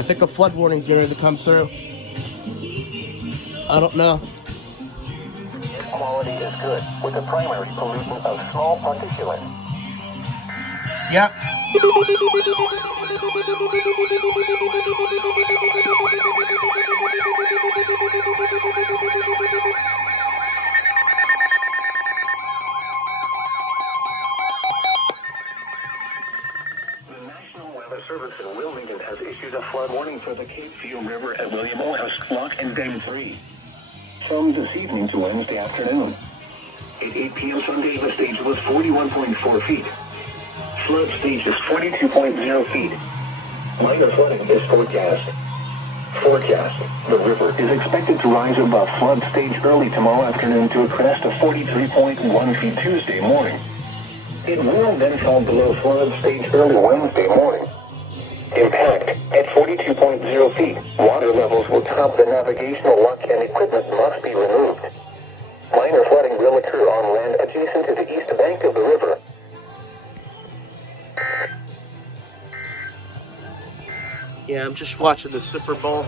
I think a flood warning's going to come through. I don't know. Air quality is good, with the primary pollutant of small particulates. Yep. Weather Service in Wilmington has issued a flood warning for the Cape Fear River at William O. House Lock and Dam 3. From this evening to Wednesday afternoon. At 8 p.m. Sunday, the stage was 41.4 feet. Flood stage is 22.0 feet. Minor flooding is forecast. The river is expected to rise above flood stage early tomorrow afternoon to a crest of 43.1 feet Tuesday morning. It will then fall below flood stage early Wednesday morning. Impact at 42.0 feet. Water levels will top the navigational lock and equipment must be removed. Minor flooding will occur on land adjacent to the east bank of the river. Yeah, I'm just watching the Super Bowl.